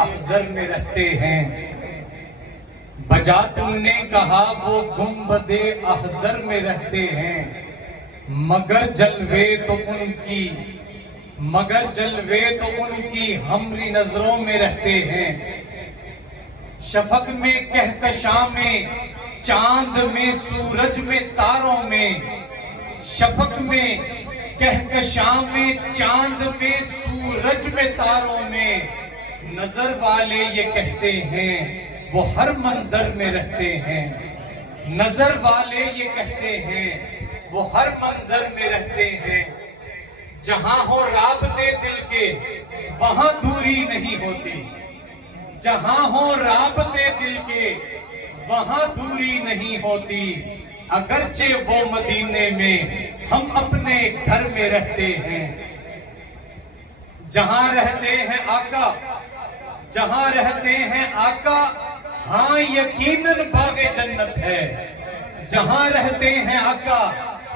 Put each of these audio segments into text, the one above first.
احزر میں رہتے ہیں، بجا تم نے کہا وہ گنبد احزر میں رہتے ہیں، مگر جلوے تو ان کی ہمری نظروں میں رہتے ہیں۔ شفق میں کہکشاں میں، چاند میں، سورج میں، تاروں میں، شفق میں کہکشاں میں، چاند میں، سورج میں، تاروں میں، نظر والے یہ کہتے ہیں وہ ہر منظر میں رہتے ہیں۔ نظر والے یہ کہتے ہیں وہ ہر منظر میں رہتے ہیں۔ جہاں ہو رابطے دل کے وہاں دوری نہیں ہوتی، جہاں ہو رابطے دل کے وہاں دوری نہیں ہوتی، اگرچہ وہ مدینے میں ہم اپنے گھر میں رہتے ہیں۔ جہاں رہتے ہیں آقا، جہاں رہتے ہیں آقا، ہاں یقیناً باغ جنت ہے۔ جہاں رہتے ہیں آقا،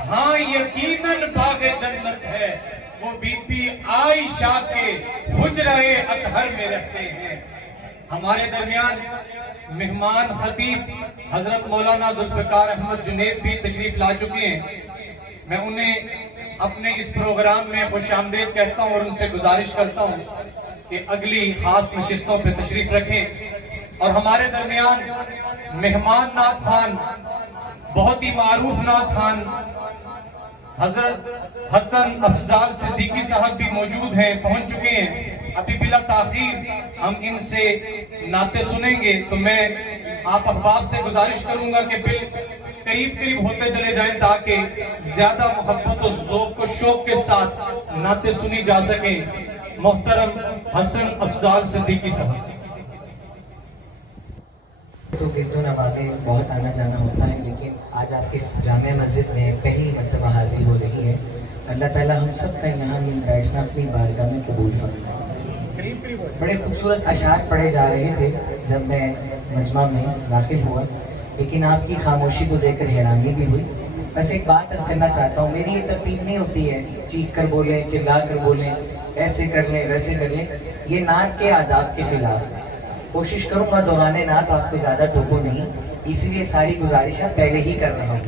ہاں یقیناً باغ جنت ہے۔ وہ بی بی عائشہ کے حجرہ اطہر میں رہتے ہیں۔ ہمارے درمیان مہمان خطیب حضرت مولانا ذوالفقار احمد جنید بھی تشریف لا چکے ہیں۔ میں انہیں اپنے اس پروگرام میں خوش آمدید کہتا ہوں اور ان سے گزارش کرتا ہوں کہ اگلی خاص نشستوں پہ تشریف رکھیں۔ اور ہمارے درمیان مہمان نعت خوان، بہت ہی معروف نعت خوان حضرت حسن افضال صدیقی صاحب بھی موجود ہیں، پہنچ چکے ہیں۔ ابھی بلا تاخیر ہم ان سے نعتیں سنیں گے، تو میں آپ احباب سے گزارش کروں گا کہ قریب ہوتے چلے جائیں تاکہ زیادہ محبت و ذوق و شوق کے ساتھ نعتیں سنی جا سکیں۔ محترم حسن افضال صدیقی صاحب۔ تو گرد و نواح میں بہت آنا جانا ہوتا ہے، لیکن آج آپ کی جامع مسجد میں پہلی مرتبہ حاضری ہو رہی ہے۔ اللہ تعالیٰ ہم سب کا یہاں مل بیٹھنا اپنی بارگاہ میں قبول فرمائے۔ بڑے خوبصورت اشعار پڑھے جا رہے تھے جب میں مجمع میں داخل ہوا، لیکن آپ کی خاموشی کو دیکھ کر حیرانی بھی ہوئی۔ بس ایک بات عرض کرنا چاہتا ہوں، میری یہ ترتیب نہیں ہوتی ہے چیخ کر بولیں، چلا کر بولیں، ایسے کر لیں ویسے کر لیں، یہ نعت کے آداب کے خلاف ہے۔ کوشش کروں گا دوران نعت آپ کو زیادہ ٹوکو نہیں، اسی لیے ساری گزارشات پہلے ہی کر رہا ہوں۔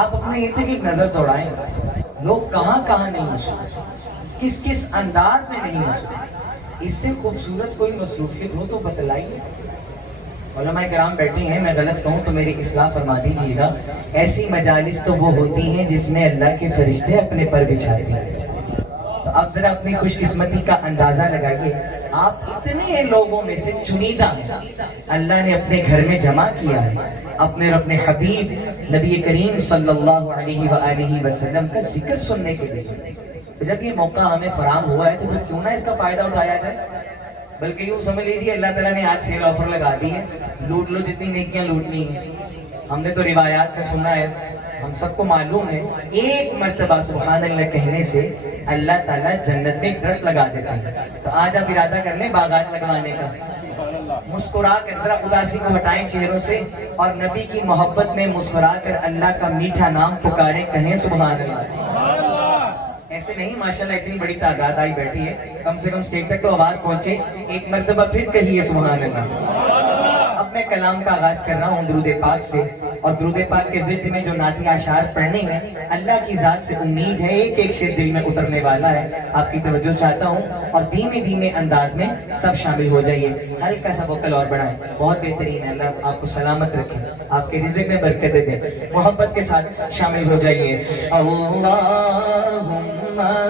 آپ اپنے ارد گرد نظر دوڑائیں، لوگ کہاں کہاں نہیں مسلم، کس کس انداز میں نہیں مسلم۔ اس سے خوبصورت کوئی مصروفیت ہو تو بتلائیے۔ علماء کرام بیٹھے ہیں، میں غلط کہوں تو میری اصلاح فرما دیجیے گا۔ ایسی مجالس تو وہ ہوتی ہیں جس میں اللہ کے فرشتے اپنے پر بچھاتے ہیں۔ تو اب ذرا اپنی خوش قسمتی کا اندازہ لگائیے، آپ اتنے لوگوں میں سے چنیدہ ہیں، اللہ نے اپنے گھر میں جمع کیا ہے اپنے اور اپنے حبیب نبی کریم صلی اللہ علیہ وآلہ وسلم کا ذکر سننے کے لیے۔ جب یہ موقع ہمیں فراہم ہوا ہے تو پھر کیوں نہ اس کا فائدہ اٹھایا جائے؟ بلکہ یوں سمجھ لیجیے اللہ تعالیٰ نے آج سیل آفر لگا دی ہے، لوٹ لو جتنی نیکیاں لوٹنی ہیں۔ ہم نے تو روایات کا سنا ہے، ہم سب کو معلوم ہے ایک مرتبہ سبحان اللہ کہنے سے اللہ تعالیٰ جنت میں ایک درخت لگا دیتا ہے۔ تو آج آپ ارادہ کر لیں باغات لگوانے کا، مسکرا کر ذرا اداسی کو ہٹائیں چہروں سے اور نبی کی محبت میں مسکرا کر اللہ کا میٹھا نام پکاریں، کہیں سبحان اللہ۔ ایسے نہیں، ماشاءاللہ اتنی بڑی تعداد آئی بیٹھی ہے، کم سے کم اسٹیج تک تو آواز پہنچے، ایک مرتبہ پھر کہیے سبحان اللہ۔ اب میں کلام کا آغاز کر رہا ہوں درود پاک سے، اور درود پاک کے ورد میں جو نعتی اشعار پڑھنے ہیں اللہ کی ذات سے امید ہے ایک ایک شعر دل میں اترنے والا ہے۔ آپ کی توجہ چاہتا ہوں اور دھیمے دھیمے انداز میں سب شامل ہو جائیے، ہلکا سا وکل اور بڑھائیں، بہت بہترین ہے۔ اللہ آپ کو سلامت رکھے، آپ کے رزق میں برکتیں دے، محبت کے ساتھ شامل ہو جائیے۔ اللہم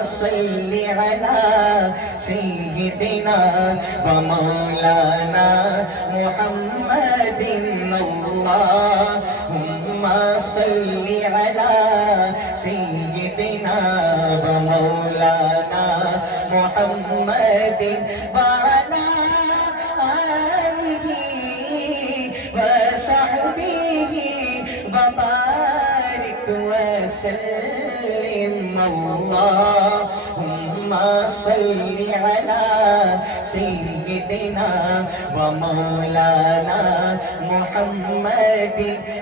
صلی علی سیدنا و مولانا محمد، اللہم صلی علی سیدنا و مولانا محمد وعلی آلہ وصحبہ وبارک وسلم۔ اللہم صلی علی سیدنا و مولانا محمد،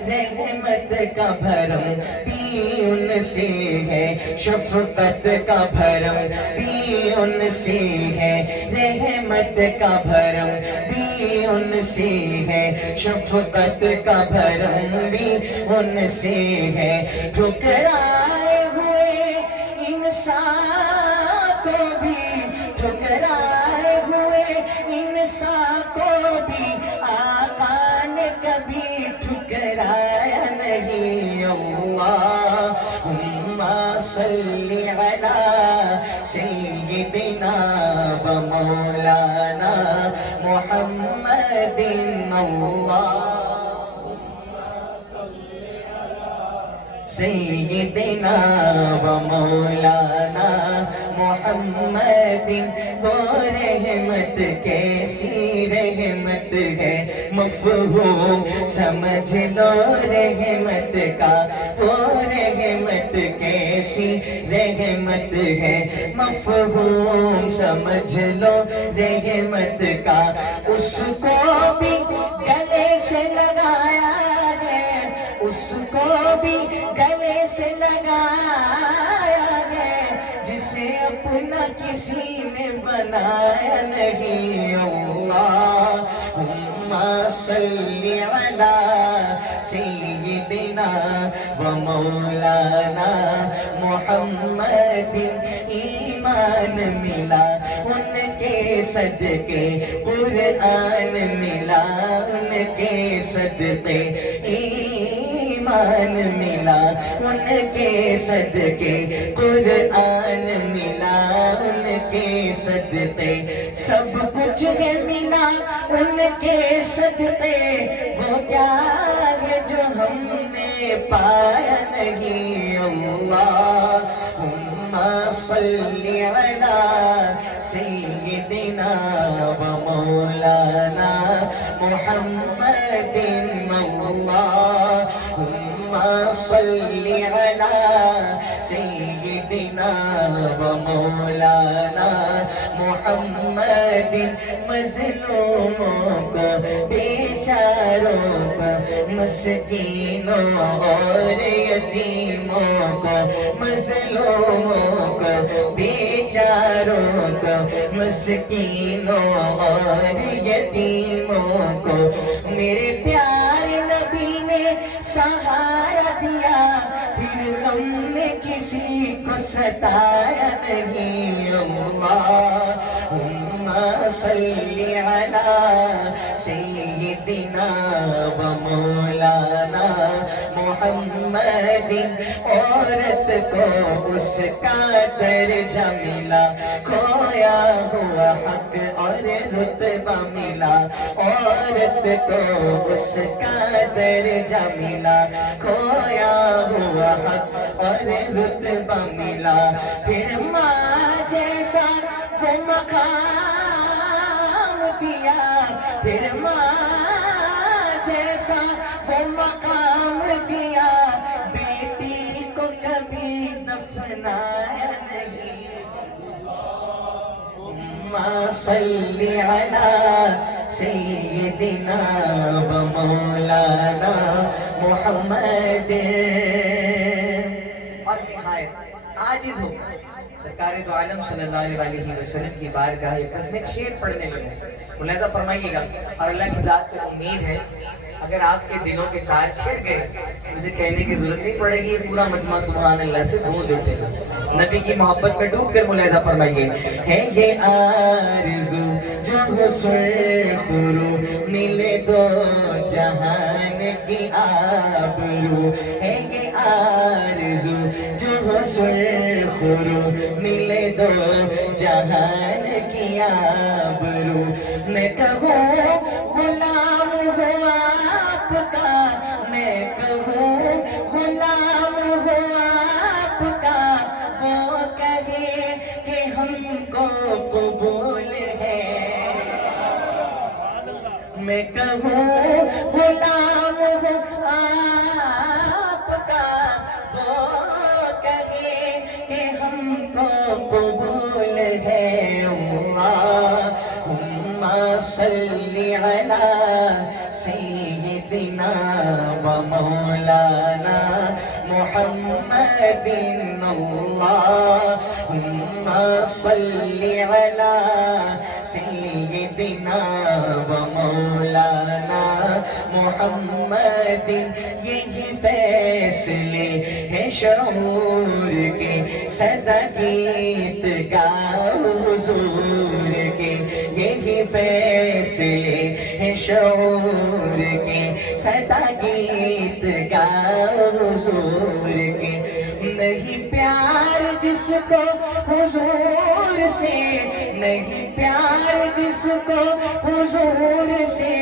رحمت کا بھرم بھی ان سے ہے، شفقت کا بھرم بھی بھی ان سے ہے رحمت کا بھرم بھی ان سے ہے شفقت کا بھرم بھی ان سے ہے ٹھکرائے ہوئے انسان کو بھی ٹھکرائے ہوئے انسان کو بھی آقا نے کبھی ٹھکرایا نہیں اللہم صلی علی سیدنا و مولانا محمد سیدنا و مولانا محمد وہ رحمت کیسی رحمت ہے مفہوم سمجھ لو رحمت کا وہ رحمت کیسی رحمت ہے مفہوم سمجھ لو رحمت کا اس کو بھی گلے سے لگایا ہے اس کو بھی گلے سے لگایا ہے جسے اپنا کسی نے بنایا نہیں اللہم صلی علی سیدنا و مولانا محمد ایمان ملا ان کے صدقے قرآن ملا ان کے صدقے ایمان ملا ان کے صدقے قرآن ملا ان کے صدقے سب کچھ ہے ملا ان کے صدقے وہ کیا ہے جو ہم نے پایا نہیں اللہم صلی علی سیدنا و مولانا محمد صلی علی سیدنا و مولانا محمد مظلوموں کو بیچاروں کو مسکینوں اور یتیموں کو مظلوموں کو بیچاروں کو مسکینوں اور یتیموں کو میرے پیارے نبی نے سہارا دیا پھر ہم نے کسی کو ستایا نہیں اللہم صلی علی سیدنا و مولانا محمد عورت کو اس کا درجہ ملا کھویا ہوا حق اور رتبہ ملا عورت کو اس کا درجہ ملا کھویا ہوا حق اور رتبہ ملا پھر ماں جیسا وہ مقام دیا پھر ماں جیسا وہ مقام دیا بیٹی کو کبھی دفنایا نہیں اللہم صلی علی سیدنا و مولانا محمد اور نہایت عاجز ہو سرکار دو عالم صلی اللہ علیہ وسلم کی بارگاہ اقدس میں ایک شعر پڑھنے لگے ملاحظہ فرمائیے گا اور اللہ کی ذات سے امید ہے اگر آپ کے دلوں کے تار چھڑ گئے مجھے کہنے کی ضرورت نہیں پڑے گی پورا مجمع سبحان اللہ سے گونج اٹھے گا نبی کی محبت میں ڈوب کر ملاحظہ فرمائیے ہے یہ آرزو جو حسن خرو ملے دو جہان کی آبرو ہے یہ آرزو جو حسن خرو ملے دو جہان کی آبرو میں کہوں غلام ہوں آپ کا میں کہوں غلام ہوں آپ کا وہ کہے کہ ہم کو قبول ہے میں کہوں غلام ہوں آپ کا وہ کہے کہ ہم کو قبول ہے صلی علی سیدنا و مولانا محمد اللهم صل على سيدنا ومولانا محمد. یہی فیصلے ہیں شعور کے سدا گیت گاؤ حضور کے. یہی فیصلے ہیں شعور کے سدا گیت گاؤ حضور کے. نہیں پیار جس کو حضور سے، نہیں پیار جس کو حضور سے،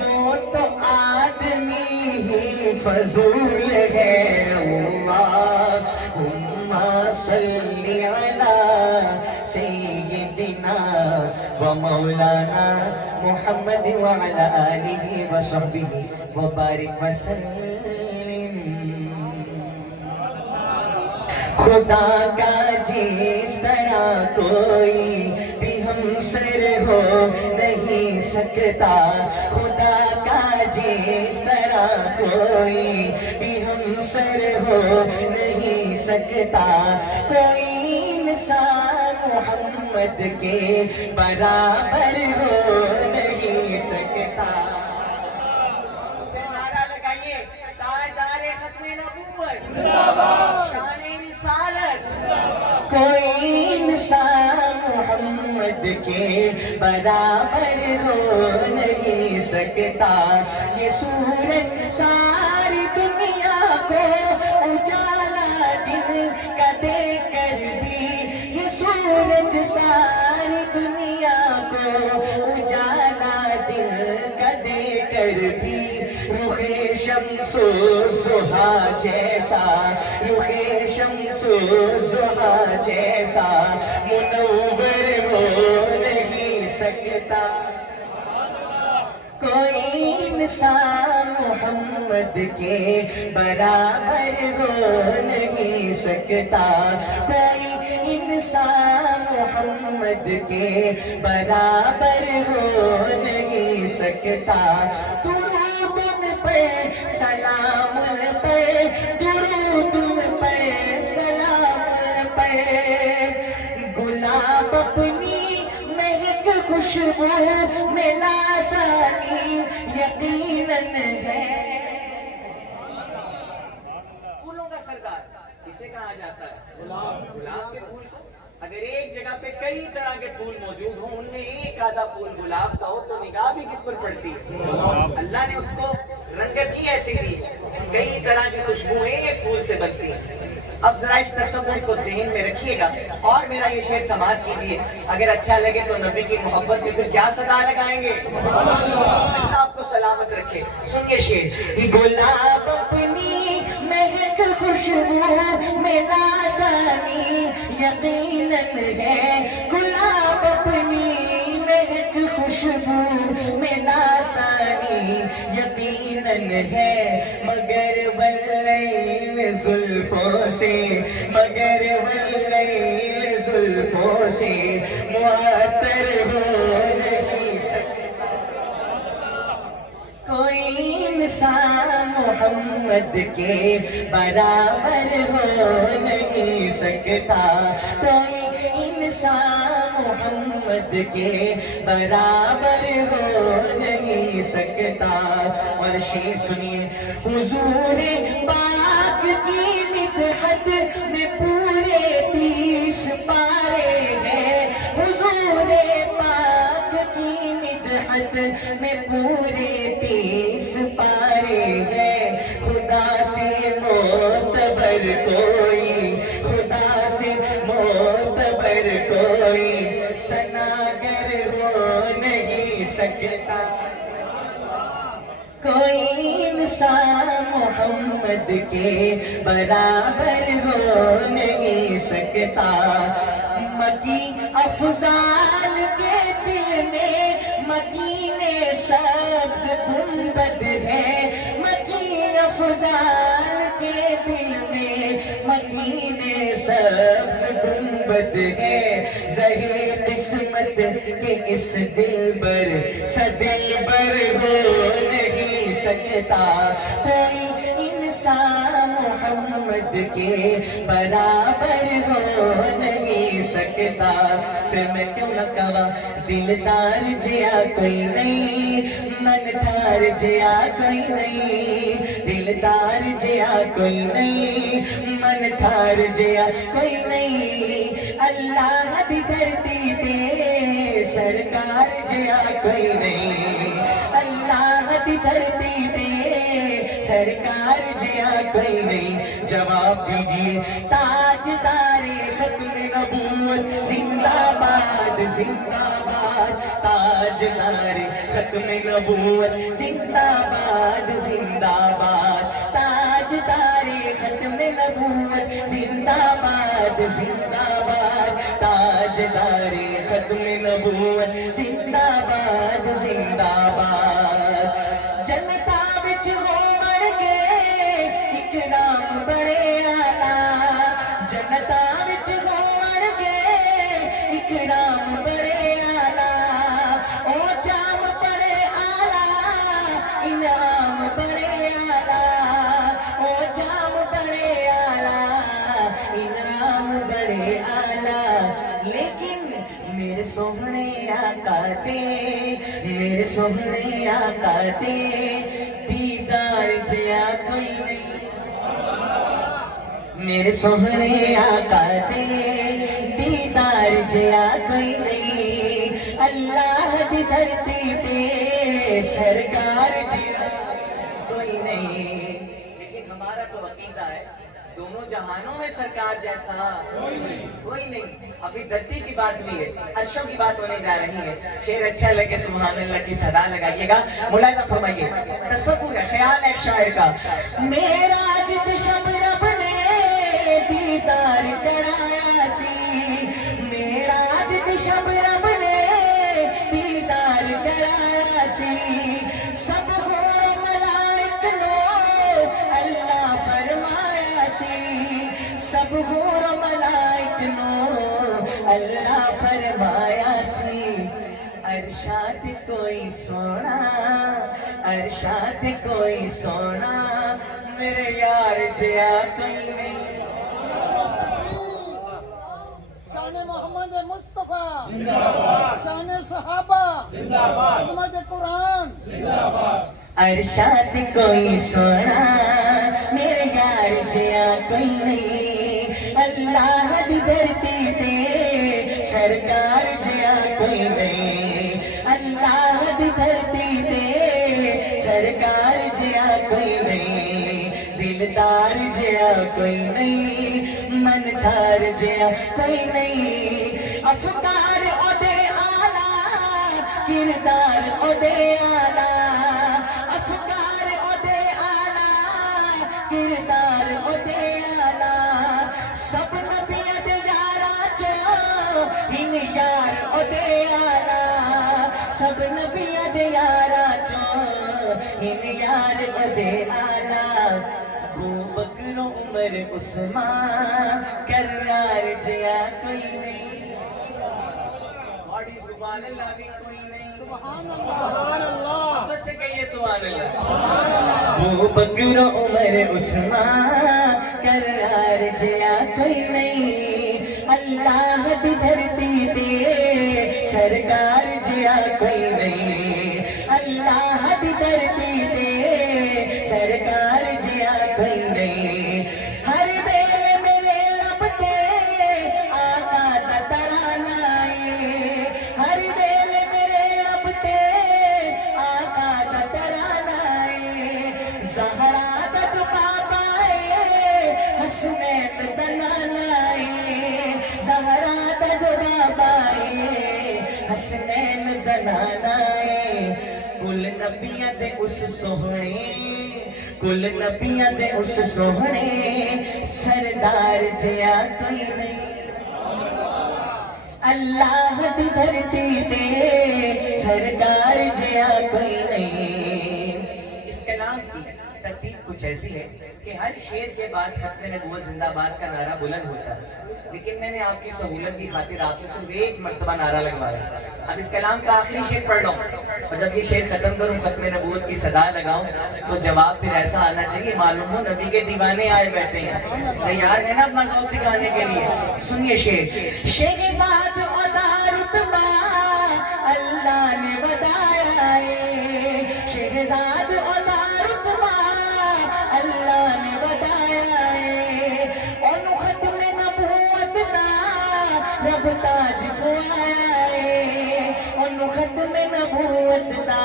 وہ تو آدمی ہی فضول ہے. اللہم صلی علی سیدنا و مولانا محمد وعلی آلہ وصحبہ وبارک وسلم. خدا کا جس طرح کوئی بھی ہمسر ہو نہیں سکتا، خدا کا جس طرح کوئی بھی ہمسر ہو نہیں سکتا. کوئی مثال محمد کے برابر ہو نہیں سکتا. نعرہ لگائیے، تاجدار ختم نبوت، شان رسالت. کوئی مثال محمد کے برابر ہو نہیں سکتا. یہ سورج ساری دنیا کو اجالا دل کا دے کر بھی، یہ سورج ساری دنیا کو اجالا دل کا دے کر بھی، رخ شمس و ضحیٰ جیسا، رخ شمس و ضحیٰ جیسا منور ہو نہیں سکتا. کوئی مثال محمد کے برابر ہو نہیں سکتا. کوئی انسان محمد کے برابر ہو نہیں سکتا. درود ان پہ سلام ان پہ، درود ان پہ سلام ان پہ. گلاب اپنی مہک خوشبو میں لاسانی یقیناً ہے. پھولوں کا سردار اسے کہا جاتا ہے گلاب. گلاب کے پھول کو اگر ایک جگہ پہ کئی طرح کے پھول موجود ہوں، ان میں ایک آدھا پھول گلاب کا ہو تو نگاہ بھی کس پر پڑتی ہے؟ اللہ نے اس کو رنگت ہی ایسی دی ہے، کئی طرح کی خوشبوئیں ایک پھول سے بنتی ہیں. اب ذرا اس تصور کو ذہن میں رکھیے گا اور میرا یہ شعر سماعت کیجئے. اگر اچھا لگے تو نبی کی محبت میں پھر کیا صدا لگائیں گے؟ اللہ آپ کو سلامت رکھے. سنیے شعر. گلاب اپنی مہک خوشبو میں لاسانی یقیناً ہے. گلاب اپنی مہک خوشبو میں لاسانی یقیناً ہے. مگر واللیل زلفوں سے، مگر واللیل زلفوں سے معطر ہو نہیں سکتا. کوئی مثال محمد کے برابر ہو نہیں سکتا. کوئی انسان محمد کے برابر ہو نہیں سکتا. اور شعر سنیے. حضور پاک کی مدحت میں پورے 30 پارے ہیں. حضور پاک کی مدحت میں پورے 30 پارے ہیں. خدا سے معتبر کوئی، خدا سے معتبر کوئی ثناگر ہو نہیں سکتا. کوئی انسان محمد کے برابر ہو نہیں سکتا. مکی افضال کے دل میں مکین سبز گنبد ہے. مکی افضال کے دل میں مکین سبز گنبد ہے. زہی قسمت کے اس دلبر سدلبر ہو نہیں سکتا. کوئی انسان محمد خود کے برابر ہو نہیں سکتا. پھر میں کیوں نہ کہا دلدار جیا کوئی نہیں, من ٹھار جیا کوئی نہیں, دلدار جیا کوئی نہیں, من ٹھار جیا کوئی نہیں. اللہ دی دھرتی تے سرکار جیا کوئی نہیں, اللہ دی دھرتی تے سرکار جیا کوئی نہیں. جواب دیجیے تاجدار ختم نبوت زندہ باد زندہ باد, تاجدار ختم نبوت زندہ باد زندہ باد, تاجدار ختم نبوت زندہ باد زندہ باد, تاجدار ختم نبوت زندہ باد زندہ باد. جنتا وچ ہومن گے اکرام بڑے آلہ, جنتا وچ ہومن گے اکرام بڑے آلہ, او جام بڑے آلہ انعام بڑے آلہ, او جام بڑے آلہ انعام بڑے آلہ. لیکن میرے سوہنے آقا دے, میرے سوہنے آقا دے دیدار جیا کوئی نہیں, میرے سوہنے آقا دے دیدار جیا کوئی نہیں. اللہ دی دھرتی پہ سرکار جیا کوئی نہیں. لیکن ہمارا تو عقیدہ ہے دونوں جہانوں میں سرکار جیسا کوئی نہیں. ابھی دھرتی کی بات ہوئی ہے, عرشوں کی بات ہونے جا رہی ہے. شعر اچھا لگے سبحان اللہ کی صدا لگائیے گا, ملاحظہ فرمائیے. تصور ہے, خیال ہے شاعر کا. میرا جد شب رب نے دیدار کرایا سی, میرا جد شب رب نے دیدار کرایا سی. سب ہو ملائک نو اللہ فرمایا سی, سب ہور ملائک نو اللہ فرمایا سی. ارشاد کوئی سونا, ارشاد کوئی سونا, میرے یار جیا کوئی نہیں. شان محمد مصطفیٰ شان صحابہ عظمت قرآن. ارشاد کوئی سونا, میرے یار جیا کوئی نہیں. اللہ دی دھرتی تے سرکار جیا کوئی نہیں, اللہ دی دھرتی تے سرکار جیا کوئی نہیں. دلدار جیا کوئی نہیں, من ٹھار جیا کوئی نہیں. افکار اودے آلہ, کردار اودے آلہ, افکار اودے آلہ, کردار اودے آلہ. سب نبیاں دے یاراں چوں ہن یار اودے آلہ, سب نبیاں دے یاراں چوں ہن یار اودے آلہ. ابو بکر عمر عثمان کرار جیا کوئی نہیں, تھوڑی سبحان اللہ بھی کوئی نہیں. سبحان اللہ. بس سے کہیے سبحان اللہ. ابو بکر عمر عثمان کرار جیا کوئی نہیں. اللہ دی دھرتی تے سرکار جیا کوئی نہیں, اللہ دی دھرتی تے سرکار جیا کوئی نہیں. ہر ویلے میرے لب تے آقا دا ترانہ ہے, ہر ویلے میرے لب تے آقا دا ترانہ ہے. زہرا دا جو بابا ہے, حسنین دا نانا ہے, زہرا دا جو بابا ہے, حسنین دا نانا ہے. کل نبیاں دے اس سوہنے, کل نبیاں دے اس سوہنے سردار جیا کوئی نہیں. اللہ دی دھرتی تے سردار جیا کوئی نہیں. اس کلام کی ترتیب کچھ ایسی ہے کہ ہر شعر کے بعد ختم نبوت زندہ باد کا نعرہ بلند ہوتا ہے, لیکن میں نے آپ کی سہولت کی خاطر آپ سے صرف ایک مرتبہ نعرہ لگوایا. اب اس کلام کا آخری شعر پڑھ لو. اور جب یہ شعر ختم کروں ختم نبوت کی صدا لگاؤں تو جواب پھر ایسا آنا چاہیے معلوم ہو نبی کے دیوانے آئے بیٹھے ہیں تیار ہے نا اپنا ذوق دکھانے کے لیے سنیے شعر شہزاد رتبہ اللہ نے بتایا ہے شہزاد رتبہ اللہ نے بتایا ہے اور ختم نبوت دا رب تاج کو آیا ہے اور ختم نبوت دا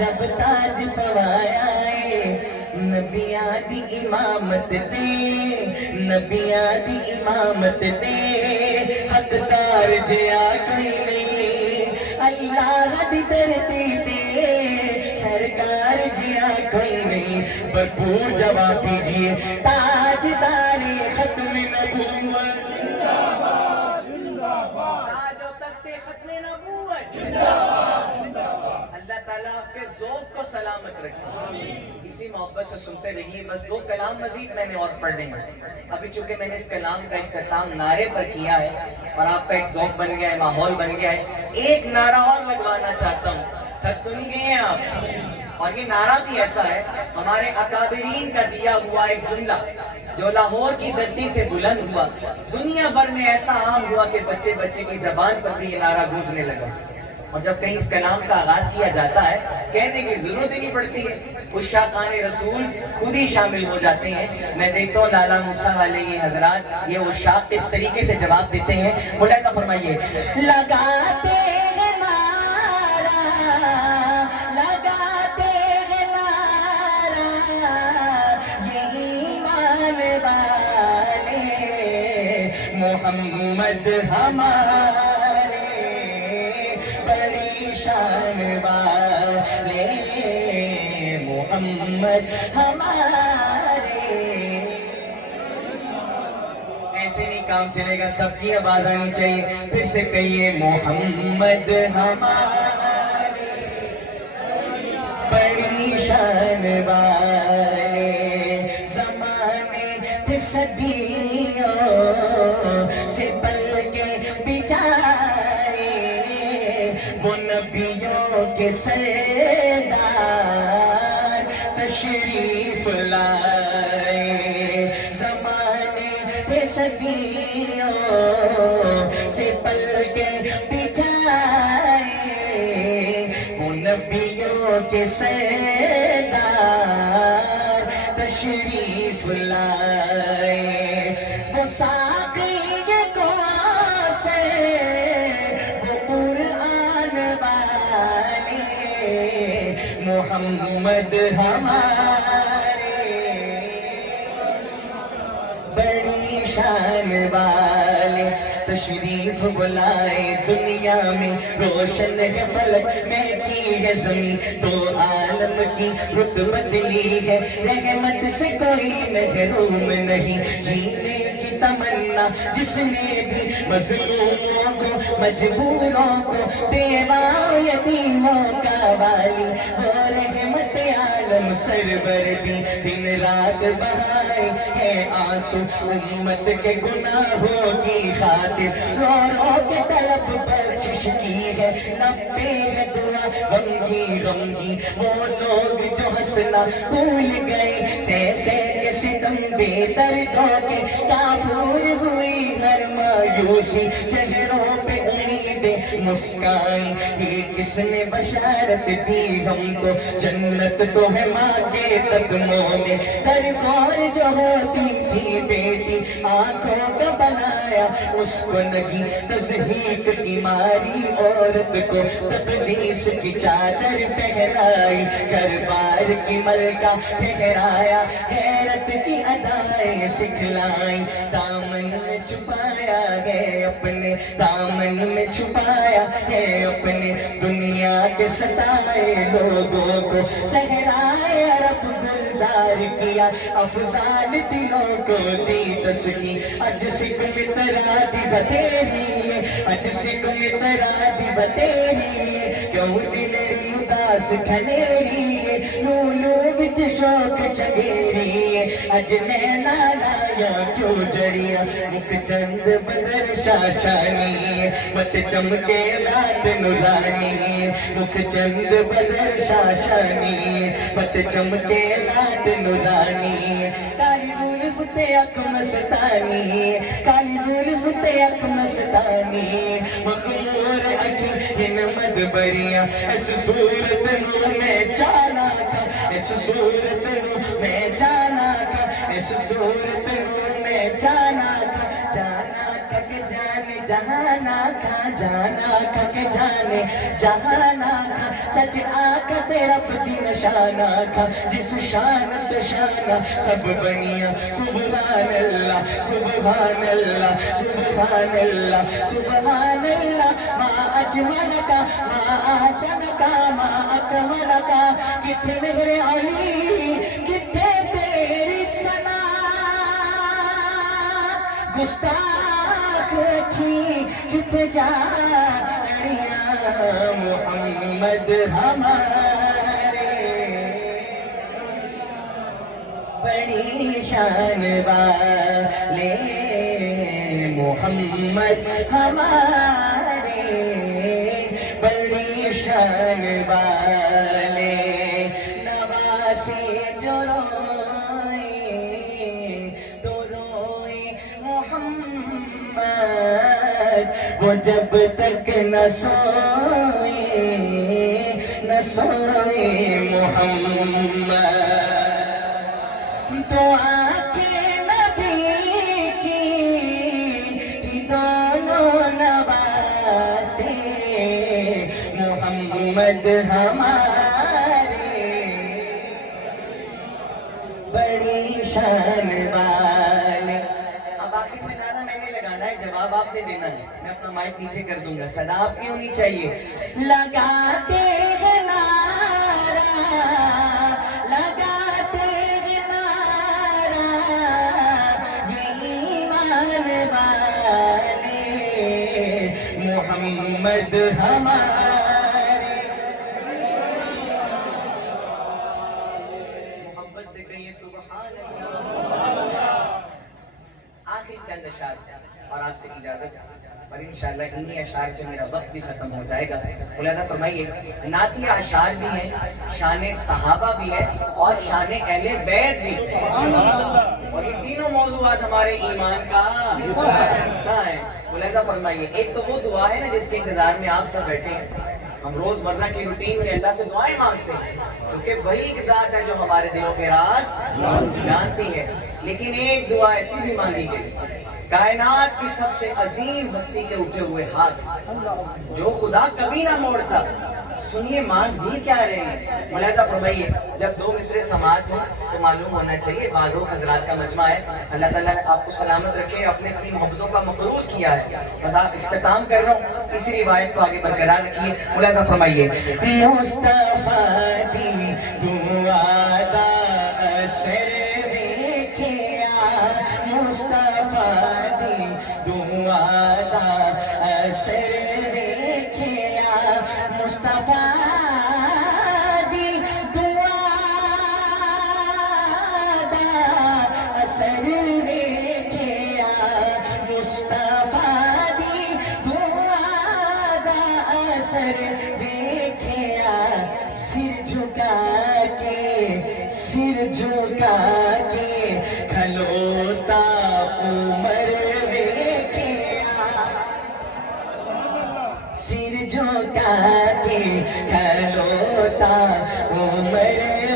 رب تاج پوایا ہے نبیاں دی امامت دے نبیاں دی امامت دے حق دار جیا کوئی نہیں اللہ دی دھرتی پہ سرکار جیا کوئی نہیں بھرپور جواب دیجیے تاجدار ختم نبوت تاج و تخت ختم نبوت اللہ تعالیٰ آپ کے ذوق کو سلامت رکھے اسی محبت سے سنتے رہیے بس 2 کلام مزید میں نے اور پڑھنے ہیں ابھی چونکہ میں نے اس کلام کا اختتام نعرے پر کیا ہے اور آپ کا ایک ذوق بن گیا ہے ماحول بن گیا ہے ایک نعرہ اور لگوانا چاہتا ہوں تھک تو نہیں گئے ہیں آپ اور یہ نعرہ بھی ایسا ہے ہمارے اکابرین کا دیا ہوا ایک جملہ جو لاہور کی دھرتی سے بلند ہوا دنیا بھر میں ایسا عام ہوا کہ بچے بچے کی زبان پر بھی یہ نعرہ گونجنے لگا اور جب کہیں اس کلام کا آغاز کیا جاتا ہے کہنے کی ضرورت ہی نہیں پڑتی ہے عشاقان رسول خود ہی شامل ہو جاتے ہیں میں دیکھتا ہوں لالا موسیٰ والے یہ حضرات یہ عشاق اس طریقے سے جواب دیتے ہیں ملاحظہ فرمائیے لگاتے ہیں نعرہ لگاتے ہیں نعرہ یہ ایمان والے محمد ہمارے بڑی شان والے محمد ہمارے ایسے نہیں کام چلے گا سب کی آواز آنی چاہیے پھر سے کہیے محمد ہمارے بڑی شان والے زمانے تھے صدیوں سے پل کے بچائے وہ نبیوں کے سردار تشریف لائے زمانے تھے صدیوں سے پل کے بچائے وہ نبیوں کے سردار تشریف لائے وہ ساقی کو سے وہ قرآن والے محمد ہمارے بڑی شان والے تشریف بلائے دنیا میں روشن ہے فلک مہکی ہے زمین تو عالم کی رت بدلی ہے رحمت سے کوئی محروم نہیں جینے کی تمنا جس نے بھی مظلوموں کو مجبوروں کو بیوہ یتیموں کا والی وہ رحمت عالم سربردی دن رات بہائے ہے آنسو امت کے گناہوں کی خاطر رو رو کے طلب بخشش کی ہے لبے ہے دعا غمگی وہ لوگ جو ہنسنا بھول گئے سے کے ستم بے دردوں کے کافور ہوئی ہر مایوسی چہروں پہ امیدیں مسکائیں یہ کس نے بشارت دی ہم کو جنت تو ہے ماں کے قدموں میں ہر دور جو ہوتی تھی بیٹی آنکھوں کا بنایا اس کو نہیں تضحیک کی ماری عورت کو تقدیس کی چادر پہنائی گھر کی ملکہ ٹھہرایا حیرت کی ادائیں سکھلائی دامن میں چھپایا ہے اپنے دامن میں چھپایا ہے اپنے دنیا کے ستائے لوگوں کو صحرائے عرب گلزار کیا افضال دلوں کو دی تسکی اج سکھ مترا دی بتیری اج سکھ مترا دی بتیری کیوں دلڑی اداس کھنیری لولو وچ شوق چگیری اج نینا لایا کیوں جڑیا مکھ چند بدر شاشانی مت چمکے رات نورانی مکھ چند بدر شاشانی مت چمکے رات نورانی کالی زلف تے اکھ مستانی کالی زلف تے اکھ مستانی مخمور اکھیں مدبریاں اس صورت نو میں جانا تھا اس صورت نو میں جانا تھا اس صورت نو میں جانا تھا جانا تھا کہ جانے جہانا تھا جانا تھا کہ جانے جہانا تھا سچ آقا تیرا پتی نشانہ تھا جس شان تو شانہ سب بنیا سبحان اللہ سبحان اللہ سبحان اللہ سبحان اللہ ما اجمل کا ما احسن کا ما اکمل کا کتھے میرے علی کتھے تیری ثنا گستاخ رکھی کتھے جا محمد ہمارے بڑی شان والے محمد ہمارے بڑی شان والے نواسی جو روئے تو روئے محمد وہ جب تک نہ سوئے محمد تو آنکھیں نبی کی تھی دونوں نواسے محمد ہمارے بڑی شان والے اب آخر میں نعرہ میں نے لگانا ہے جواب آپ نے دینا ہے میں اپنا مائک نیچے کر دوں گا صدا آپ کی ہونی چاہیے لگاتے ہیں نعرہ لگاتے ہیں نعرہ یہ ایمان والے محمد ہمارے محبت سے کہیے سبحان اللہ آخری چند اشعار اور آپ سے اجازت اور انشاءاللہ انہی اشعار کے میرا وقت بھی ختم ہو جائے گا ملاحظہ فرمائیے نعتیہ اشعار بھی ہیں شان صحابہ بھی ہے اور شان اہل بیت بھی ہے اور یہ تینوں موضوعات ہمارے ایمان کا حصہ ہے ملاحظہ فرمائیے ایک تو وہ دعا ہے نا جس کے انتظار میں آپ سب بیٹھے ہیں ہم روز مرہ کی روٹین میں اللہ سے دعائیں مانگتے ہیں چونکہ وہی ایک ذات ہے جو ہمارے دلوں کے راز جانتی ہے لیکن ایک دعا ایسی بھی مانگی گئی کائنات کی سب سے عظیم ہستی کے اٹھے ہوئے ہاتھ جو خدا کبھی نہ موڑتا سنیے مانگ بھی کیا رہے ہیں ملاحظہ فرمائیے جب دو مصرے سماعت ہوں تو معلوم ہونا چاہیے بعضوں حضرات کا مجمع ہے اللہ تعالیٰ نے آپ کو سلامت رکھے اپنے اپنی محبتوں کا مقروض کیا ہے بس آپ اختتام کر رہا ہوں اسی روایت کو آگے برقرار رکھیے ملاحظہ فرمائیے مصطفیٰ دی دعا دا اثر دیکھیا مصطفیٰ دی دعا دا اثر دیکھیا مصطفیٰ دی دعا دا اثر دیکھیا مصطفیٰ دی دعا دا اثر دیکھیا سر جھکا کے کھلوتا عمر دیکھیا سر جھکا کے کھلوتا عمر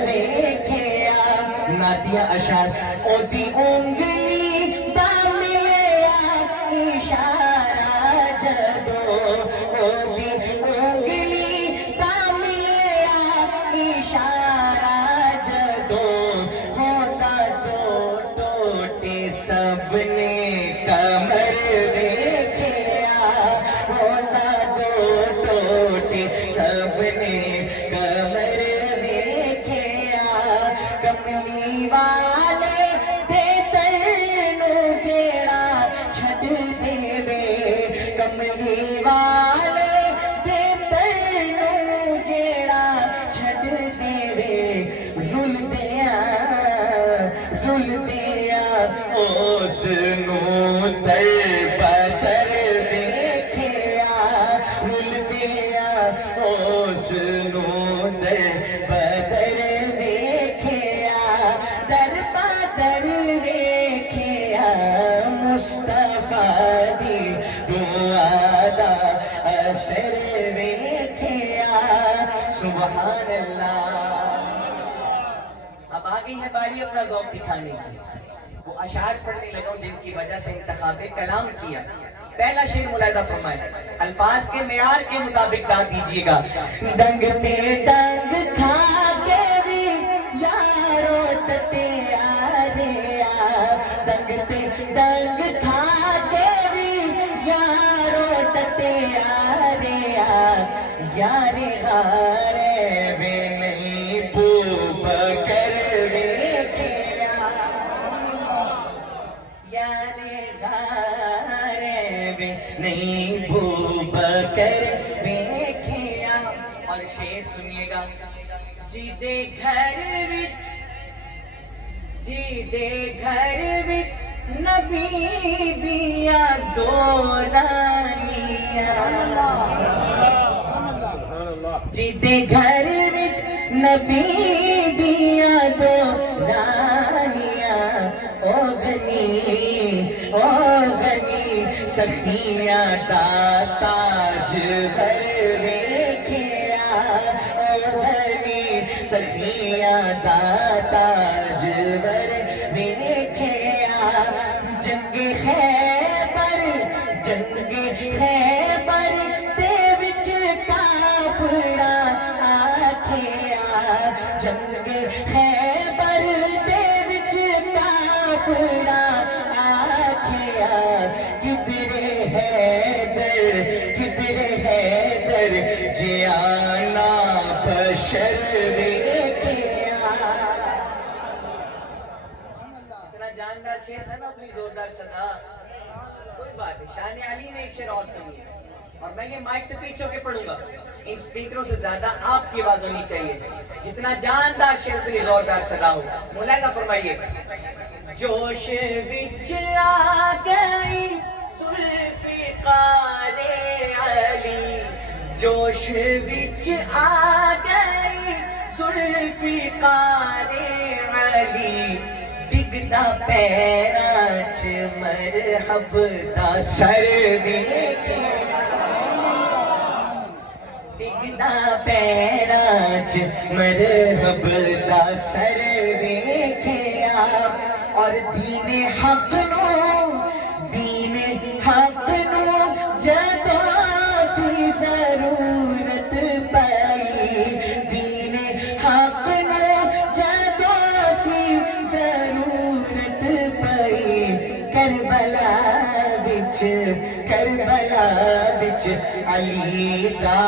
دیکھیا نعتیہ اشعار او دی انگلی دا ملیا اشارہ جدو او دی انگلی دا ملیا اشارہ جدو ہوتا تو ٹوٹے سب نے کمر دیکھیا ہوتا تو ٹوٹے سب نے کمر دیکھیا کملی والے دے تینوں جیڑا چھٹ دے حسنوں در بدر دیکھیا ملتیا حسنوں در بدر دیکھیا در بدر دیکھیا مصطفیٰ دی دعا دا اثر دیکھیا سبحان اللہ. اب آگئی ہے باری اپنا ذوق دکھانے کی. وہ اشعار پڑھنے لگا ہوں جن کی وجہ سے انتخاب کلام کیا. پہلا شعر ملاحظہ فرمائے, الفاظ کے معیار کے مطابق داد دیجیے گا. دنگ تے دنگ کھا کے بھی یارو تتے آریا, دنگ تے دنگ کھا کے بھی یارو تتے آریا, یار غارے بے نہیں بو بکر دیکھیا, یار غارے بے نہیں بو بکر دیکھیا. اور شعر سنیے گا. جی دے گھر وچ نبی دیا دو رانیاں, جی دے گھر وچ نبی دیا دو رانیاں, او غنی سخیاں دا تاج بھر دیکھیا, او غنی سخیاں دا تاج بھر دیکھیا. جنگ خیبر دے وچ کافراں آکھیا, جنگ خیبر دے وچ کافراں آکھیا, کدھر حیدر جیانا بشر دیکھیا. اتنا جاندار شعر تھا نا, اتنی زوردار صدا. کوئی بات نہیں, شان علی میں ایک شعر اور سنیے, اور میں یہ مائک سے پیچھے ہو کے پڑھوں گا. ان سپیکروں سے زیادہ آپ کی آواز ہونی چاہیے. جتنا جاندار شعر اتنی زوردار صدا ہو. ملاحظہ فرمائیے. جوش وچ آ گئی ذوالفقار علی, جوش وچ آ گئی ذوالفقار علی, ڈگدا پیراں چ مرحب دا سر دیکھیا, ڈگدا پیراں چ مرحب دا سر دیکھیا. اور دین حق نو جدوں سی ضرورت پئی, دین حق نو جدوں سی ضرورت پئی, کربلا وچ علی دا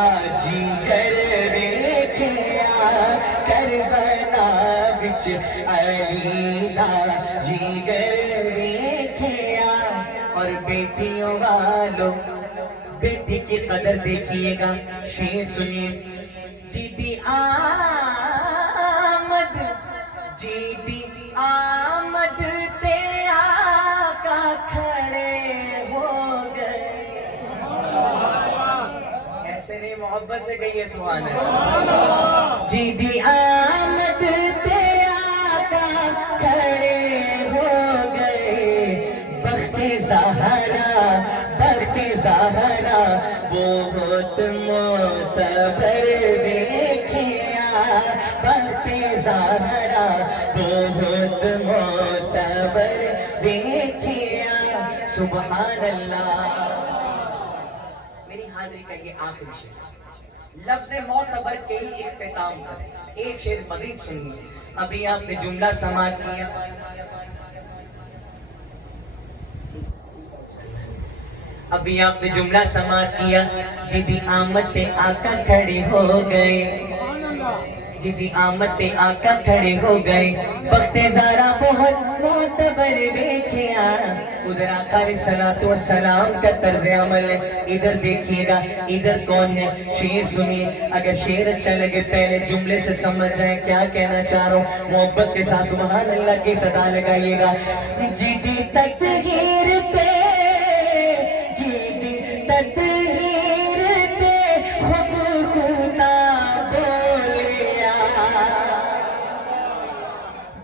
جگر دیکھیا, کربلا وچ علی دا جگر دیکھیا. اور بیٹیوں والوں بیٹی کی قدر دیکھیے گا. شعر سنیے. جی دی آمد تے آقا کھڑے ہو گئے. ایسے نہیں, محبت سے کہیے سبحان اللہ. جی دی آمد تے آقا کھڑے ہو گئے, بخت زہرا بہت معتبر دیکھیا, بخت زہرا بہت معتبر دیکھیا. سبحان اللہ. میری حاضری کا یہ آخری شعر لفظ معتبر کے ہی اختتام پر ایک شعر مزید سنیے. ابھی آپ نے جملہ سماعت کیا, ابھی آپ نے جملہ سماعت کیا. جدی آمد تے آقا کھڑے ہو گئے, جدی آمد تے آقا کھڑے ہو گئے, بخت زارا بہت معتبر دیکھیا. ادھر آقا علیہ الصلوۃ والسلام کا طرز عمل ہے, ادھر دیکھیے گا. ادھر کون ہے؟ شعر سنیے. اگر شعر اچھا لگے پہلے جملے سے سمجھ جائیں کیا کہنا چاہ رہا ہوں. محبت کے ساتھ سبحان اللہ کی صدا لگائیے گا. جدی تک ہی